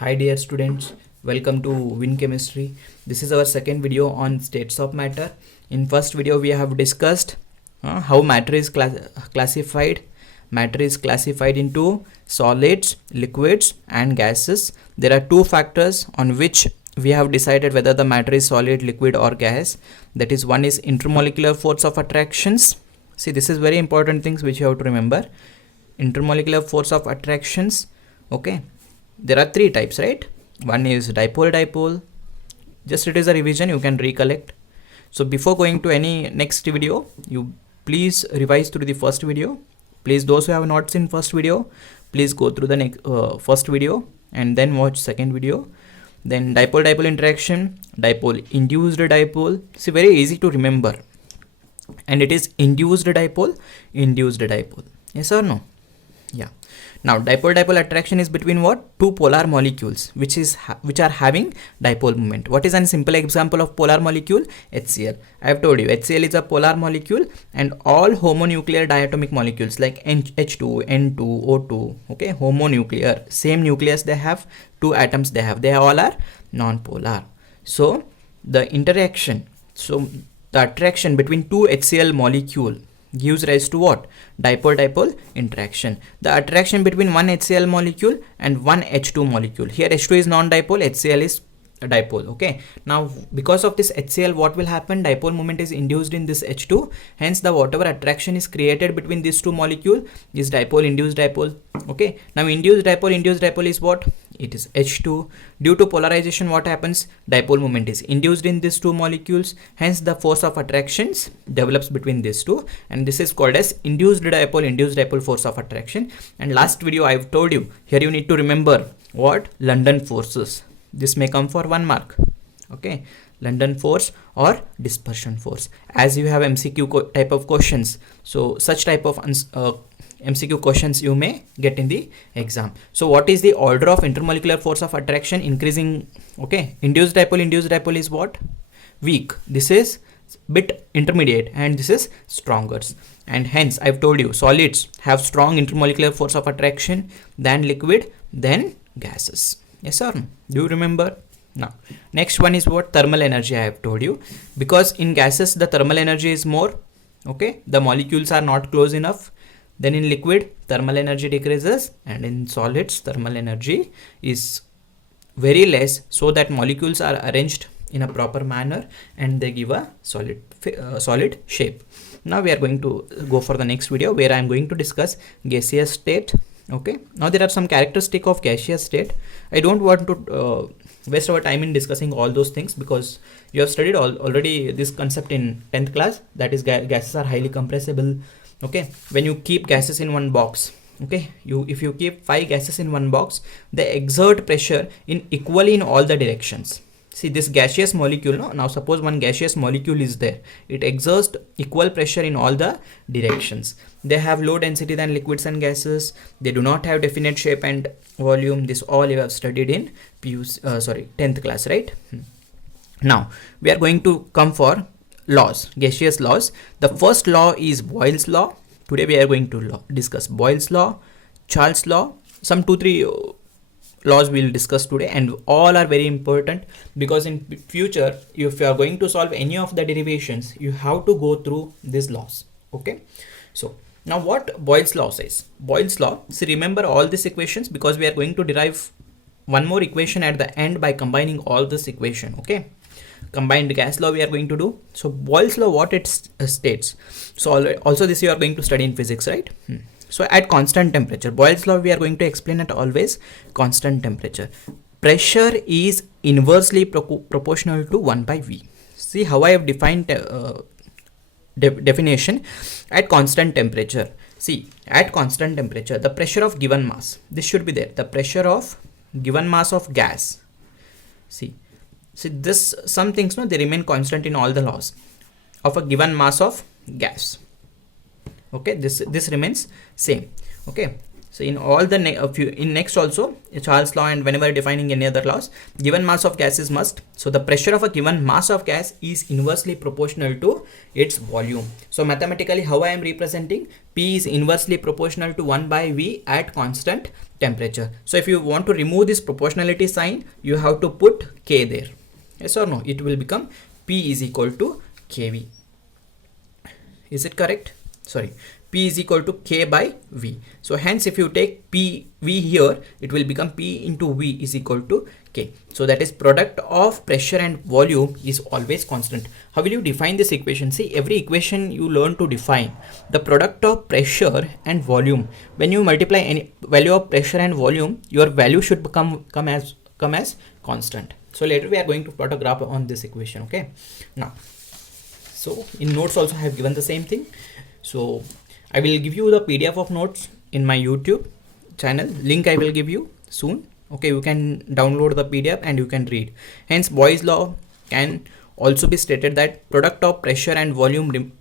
Hi dear students, welcome to Win Chemistry. This is our second video on states of matter. In first video we have discussed how matter is classified. Matter is classified into solids, liquids and gases. There are two factors on which we have decided whether the matter is solid, liquid or gas. That is, one is intermolecular force of attractions. See, this is very important things which you have to remember. Intermolecular force of attractions. Okay, there are three types, right? One is dipole. Just it is a revision, you can recollect. So before going to any next video, you please revise through the first video. Please, those who have not seen first video, please go through the next first video and then watch second video. Then dipole interaction, dipole induced dipole. See, very easy to remember, and it is induced dipole. Yes or no? Yeah. Now dipole attraction is between what? Two polar molecules which are having dipole moment. What is a simple example of polar molecule? HCl. I have told you HCl is a polar molecule, and all homonuclear diatomic molecules like H2, N2, O2, okay, homonuclear, same nucleus they have, two atoms they all are non-polar. So the interaction, the attraction between two HCl molecule gives rise to what? Dipole interaction. The attraction between one HCl molecule and one H2 molecule. Here H2 is non-dipole, HCl is a dipole. Okay. Now because of this HCl, what will happen? Dipole moment is induced in this H2. Hence the whatever attraction is created between these two molecules is dipole induced dipole. Okay. Now induced dipole is what? It is H2. Due to polarization, what happens? Dipole moment is induced in these two molecules. Hence the force of attractions develops between these two, and this is called as induced dipole force of attraction. And last video I have told you, here you need to remember what? London forces. This may come for 1 mark. Okay, London force or dispersion force. As you have MCQ type of questions, so such type of MCQ questions you may get in the exam. So what is the order of intermolecular force of attraction increasing? Okay, induced dipole is what? Weak. This is bit intermediate, and this is stronger. And hence I've told you solids have strong intermolecular force of attraction than liquid, then gases. Yes or no? Do you remember? Now next one is what? Thermal energy. I have told you, because in gases the thermal energy is more. Okay, the molecules are not close enough. Then in liquid thermal energy decreases, and in solids thermal energy is very less, so that molecules are arranged in a proper manner and they give a solid shape. Now we are going to go for the next video where I am going to discuss gaseous state. Okay, now there are some characteristics of gaseous state. I don't want to waste our time in discussing all those things, because you have studied already this concept in 10th class, that is gases are highly compressible. Okay, when you keep gases in one box, okay, if you keep 5 gases in one box, they exert pressure equally in all the directions. See, this gaseous molecule, no? Now suppose one gaseous molecule is there, it exerts equal pressure in all the directions. They have low density than liquids and gases. They do not have definite shape and volume. This all you have studied in 10th class, right? Now we are going to come for laws, gaseous laws. The first law is Boyles law. Today we are going to discuss Boyles law, Charles law, some 2-3 laws we will discuss today, and all are very important, because in future if you are going to solve any of the derivations, you have to go through these laws. Okay, so now what Boyles law says? Boyles law, see, remember all these equations, because we are going to derive one more equation at the end by combining all this equation. Okay, combined gas law we are going to do. So Boyles law, what it states, so also this you are going to study in physics, right? So at constant temperature, Boyles law we are going to explain at always constant temperature, pressure is inversely proportional to 1 by V. See how I have defined definition at constant temperature. See, at constant temperature, the pressure of given mass, this should be there, the pressure of given mass of gas. See this, some things, no, they remain constant in all the laws of a given mass of gas. Okay, this remains same. Okay, So in all the in next also Charles law, and whenever defining any other laws, given mass of gas is must. So the pressure of a given mass of gas is inversely proportional to its volume. So mathematically, how I am representing, P is inversely proportional to 1 by V at constant temperature. So if you want to remove this proportionality sign, you have to put K there. Yes or no? It will become P is equal to KV. Is it correct? Sorry, P is equal to K by V. So hence if you take P V here, it will become P into V is equal to K. So that is product of pressure and volume is always constant. How will you define this equation? See, every equation you learn to define the product of pressure and volume. When you multiply any value of pressure and volume, your value should come as constant. So later we are going to plot a graph on this equation. Okay. Now, so in notes also I have given the same thing. So I will give you the PDF of notes in my YouTube channel. Link I will give you soon. Okay, you can download the PDF and you can read. Hence, Boyles law can also be stated that product of pressure and volume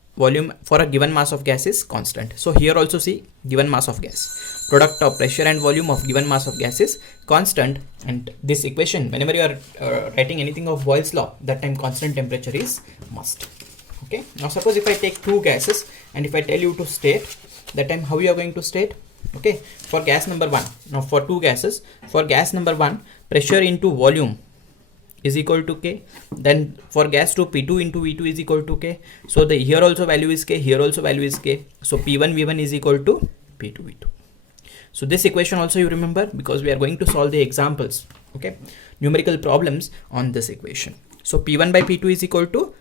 for a given mass of gas is constant. So here also see, given mass of gas, product of pressure and volume of given mass of gas is constant, and this equation, whenever you are writing anything of Boyles law, that time constant temperature is must. Okay, now suppose if I take two gases and if I tell you to state, that time how you are going to state? Okay, for gas number 1, now for two gases, for gas number 1, pressure into volume is equal to K. Then for gas 2, P2 into V2 is equal to K. So the here also value is K, here also value is K. So P1 V1 is equal to P2 V2. So this equation also you remember, because we are going to solve the examples, okay, numerical problems on this equation. So P1 by P2 is equal to,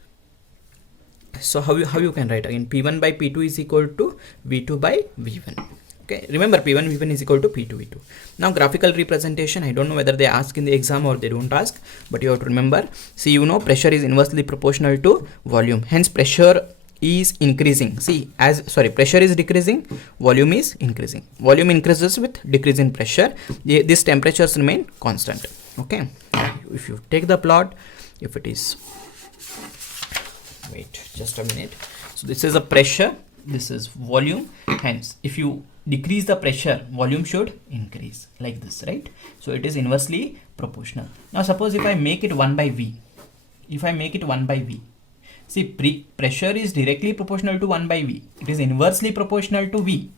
so how you can write again, P1 by P2 is equal to V2 by V1. Okay, remember P1 V1 is equal to P2 V2. Now graphical representation, I don't know whether they ask in the exam or they don't ask, but you have to remember. See, you know pressure is inversely proportional to volume. Hence pressure is increasing. See, pressure is decreasing, volume is increasing. Volume increases with decrease in pressure. These temperatures remain constant. Okay, if you take the plot, if it is, wait just a minute. So this is a pressure, this is volume. Hence if you decrease the pressure, volume should increase, like this, right? So it is inversely proportional. Now suppose if I make it 1 by V, if I make it 1 by V, see, pressure is directly proportional to 1 by V. It is inversely proportional to V.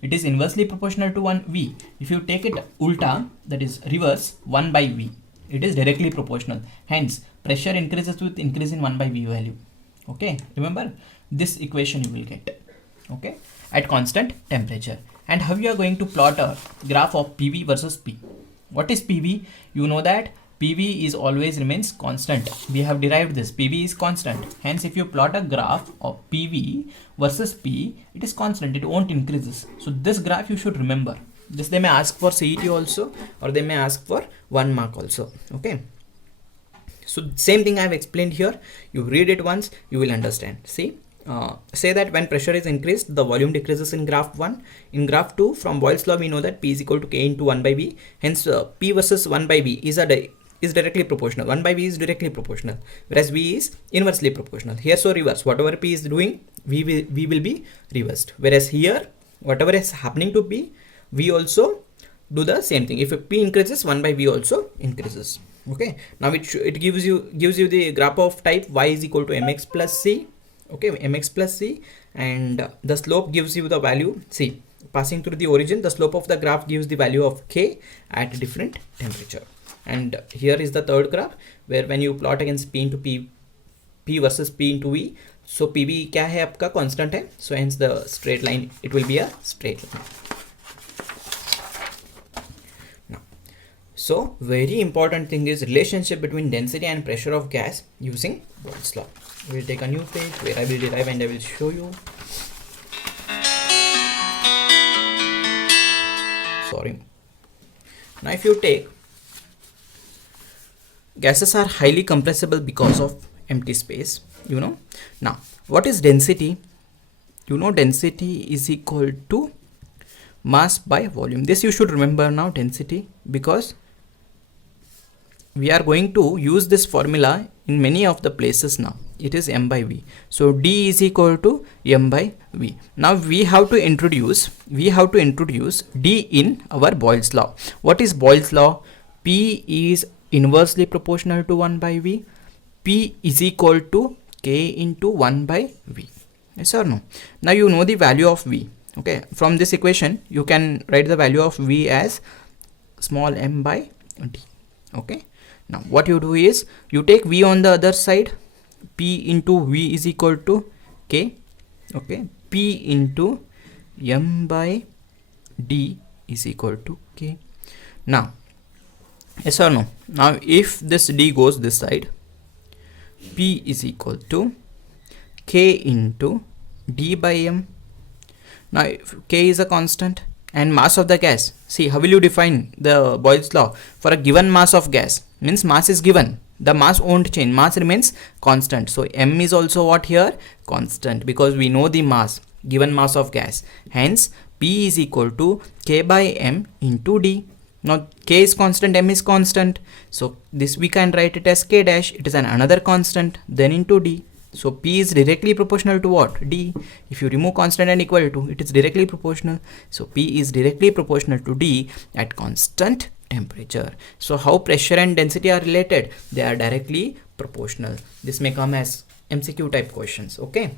It is inversely proportional to 1 V. If you take it ulta, that is reverse, 1 by V, it is directly proportional. Hence pressure increases with increase in 1 by V value. Okay, remember this equation you will get, okay, at constant temperature. And how you are going to plot a graph of PV versus P? What is PV? You know that PV is always remains constant. We have derived this, PV is constant. Hence if you plot a graph of PV versus P, it is constant, it won't increases. So this graph you should remember. This they may ask for CET also, or they may ask for 1 mark also. Okay, so same thing I have explained here. You read it once, you will understand. See, say that when pressure is increased, the volume decreases in graph 1. In graph 2, from Boyles law we know that P is equal to K into 1 by V. Hence P versus 1 by V is directly proportional. 1 by V is directly proportional, whereas V is inversely proportional. Here so reverse, whatever P is doing, V will be reversed. Whereas here, whatever is happening to P, V also do the same thing. If P increases, 1 by V also increases. Okay, now it gives you the graph of type y is equal to mx plus c. Okay, mx plus c, and the slope gives you the value c. Passing through the origin, the slope of the graph gives the value of k at different temperature. And here is the third graph, where when you plot against P into P versus P into V, so PV क्या है आपका constant है, so hence the straight line, it will be a straight line. So very important thing is relationship between density and pressure of gas using Boyles law. We will take a new page where I will derive and I will show you. Sorry. Now if you take, gases are highly compressible because of empty space, you know. Now what is density? You know density is equal to mass by volume. This you should remember now, density, because we are going to use this formula in many of the places now. It is m by v. So d is equal to m by v. Now we have to introduce d in our Boyles law. What is Boyles law? P is inversely proportional to 1 by v. P is equal to k into 1 by v. Yes or no? Now you know the value of v. Okay, from this equation you can write the value of v as small m by d. Okay, now what you do is you take v on the other side. P into v is equal to k. Okay, p into m by d is equal to k. Now, yes or no? Now if this d goes this side, p is equal to k into d by m. Now if k is a constant and mass of the gas, see how will you define the Boyles law? For a given mass of gas, means mass is given, the mass won't change, mass remains constant. So m is also what here? Constant, because we know the mass, given mass of gas. Hence p is equal to k by m into d. Now k is constant, m is constant, so this we can write it as k dash. It is another constant, then into d. So p is directly proportional to what? D. If you remove constant and equal to, it is directly proportional. So p is directly proportional to d at constant temperature. So how pressure and density are related? They are directly proportional. This may come as MCQ type questions. Okay,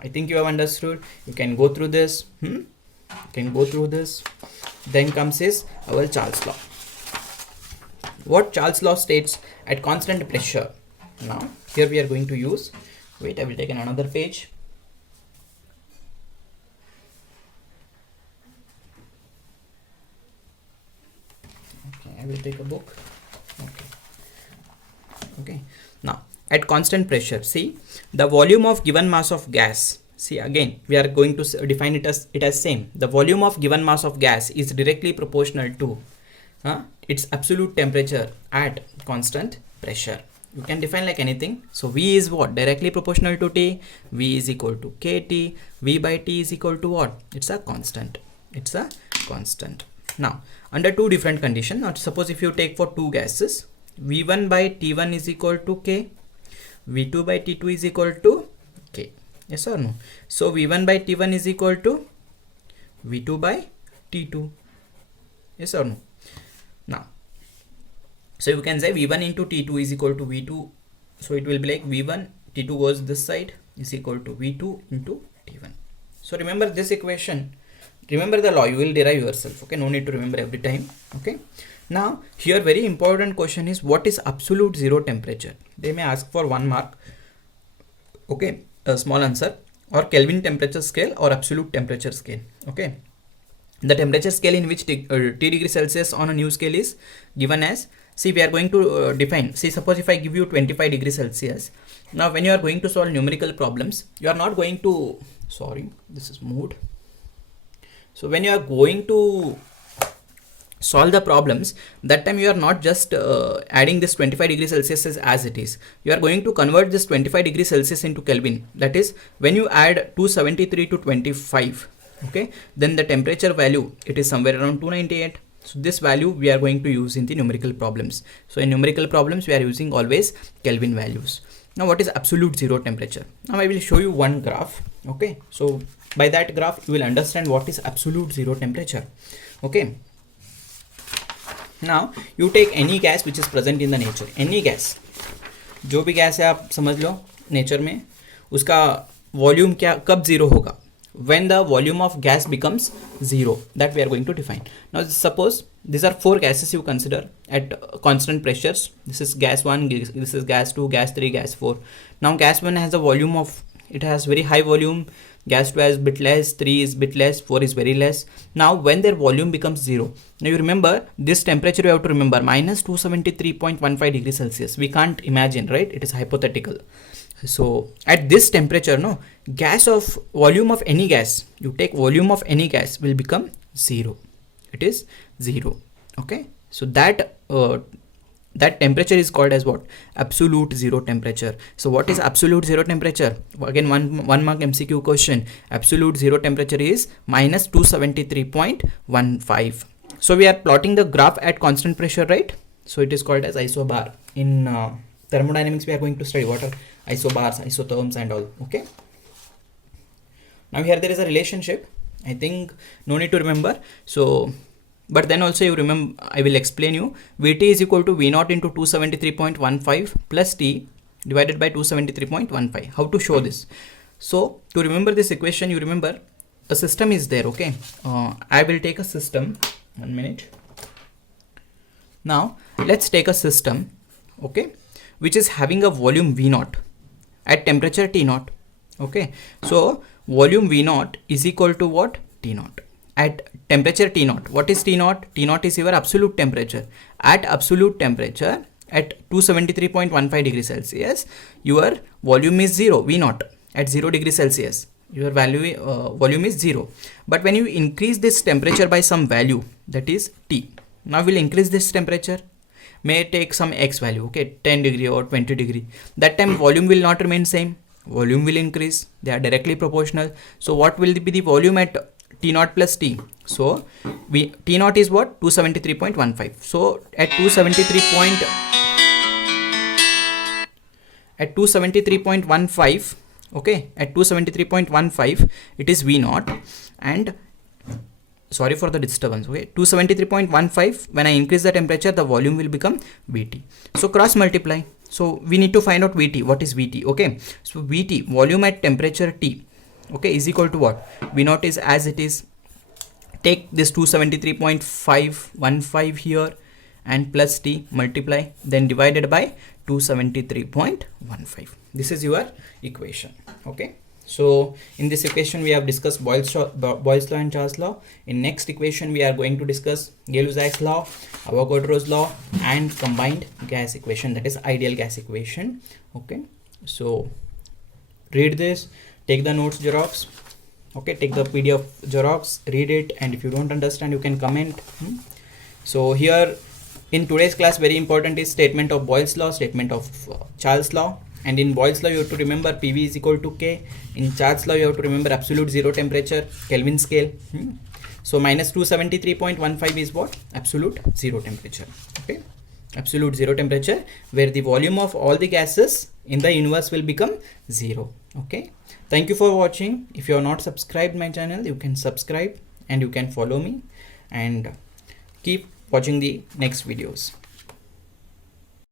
I think you have understood. You can go through this. You can go through this. Then comes is our Charles law. What Charles law states? At constant pressure. Now here we are going to use, wait, I will take another page. Okay, I will take a book. Okay, now at constant pressure, see the volume of given mass of gas. See, again we are going to define it as same. The volume of given mass of gas is directly proportional to its absolute temperature at constant pressure. You can define like anything. So V is what? Directly proportional to T. V is equal to KT. V by T is equal to what? It's a constant. It's a constant. Now under two different conditions. Now suppose if you take for two gases, V1 by T1 is equal to K. V2 by T2 is equal to K. Yes or no? So V1 by T1 is equal to V2 by T2. Yes or no? Now, so you can say V1 into T2 is equal to V2. So it will be like V1, T2 goes this side, is equal to V2 into T1. So remember this equation. Remember the law. You will derive yourself. Okay, no need to remember every time. Okay. Now here very important question is, what is absolute zero temperature? They may ask for 1 mark. Okay, a small answer, or Kelvin temperature scale or absolute temperature scale. Okay, the temperature scale in which T degree Celsius on a new scale is given as, see we are going to define, see suppose if I give you 25 degrees Celsius. Now when you are going to solve numerical problems, you are not going to, sorry this is moved. So when you are going to solve the problems, that time you are not just adding this 25 degrees Celsius as it is. You are going to convert this 25 degrees Celsius into Kelvin. That is, when you add 273 to 25, okay, then the temperature value, it is somewhere around 298. So this value we are going to use in the numerical problems. So in numerical problems we are using always Kelvin values. Now what is absolute zero temperature? Now I will show you one graph. Okay, so by that graph you will understand what is absolute zero temperature. Okay, now you take any gas which is present in the nature, any gas, जो भी gas है आप समझ लो nature में, उसका volume क्या कब zero होगा? When the volume of gas becomes zero, that we are going to define. Now suppose these are 4 gases you consider at constant pressures. This is gas 1, this is gas 2, gas 3, gas 4. Now gas 1 has a volume of, it has very high volume, gas 2 has bit less, 3 is bit less, 4 is very less. Now when their volume becomes zero, now you remember this temperature, you have to remember minus 273.15 degrees Celsius. We can't imagine, right? It is hypothetical. So at this temperature, no, gas of volume of any gas, you take volume of any gas will become zero. It is zero. Okay, so that that temperature is called as what? Absolute zero temperature. So what is absolute zero temperature? Again, one mark MCQ question. Absolute zero temperature is minus 273.15. So we are plotting the graph at constant pressure, right? So it is called as isobar. In thermodynamics we are going to study what are isobars, isotherms and all. Okay, now here there is a relationship. I think no need to remember. So but then also you remember, I will explain you. Vt is equal to V0 into 273.15 plus T divided by 273.15. How to show this? So to remember this equation, you remember a system is there. Okay, I will take a system. 1 minute. Now let's take a system, okay, which is having a volume V0 at temperature T0. Okay, so volume V0 is equal to what? T0 at temperature T0. What is T0? T0 is your absolute temperature. At absolute temperature at 273.15 degrees Celsius, your volume is 0, V0 at 0 degrees Celsius. Your volume is 0. But when you increase this temperature by some value, that is T. Now we'll increase this temperature. May take some X value, okay, 10 degree or 20 degree. That time volume will not remain same. Volume will increase. They are directly proportional. So what will be the volume at T0 plus T? So T0 is what? 273.15. So at 273.15, okay, at 273.15 it is V0, and sorry for the disturbance, okay, 273.15, when I increase the temperature, the volume will become Vt. So cross multiply. So we need to find out Vt. What is Vt? Okay, so Vt, volume at temperature T, okay, is equal to what? V0 is as it is. Take this 273.515 here and plus T, multiply, then divided by 273.15. This is your equation. Okay, so in this equation we have discussed Boyles law and Charles law. In next equation we are going to discuss Gay-Lussac's law, Avogadro's law, and combined gas equation, that is ideal gas equation. Okay, so read this, take the notes xerox, okay, take the PDF xerox, read it, and if you don't understand you can comment. So here in today's class, very important is statement of Boyles law, statement of Charles law. And in Boyles law you have to remember PV is equal to K. In Charles law you have to remember absolute zero temperature, Kelvin scale. So minus 273.15 is what? Absolute zero temperature. Okay, absolute zero temperature, where the volume of all the gases in the universe will become zero. Okay, thank you for watching. If you are not subscribed my channel, you can subscribe and you can follow me, and keep watching the next videos.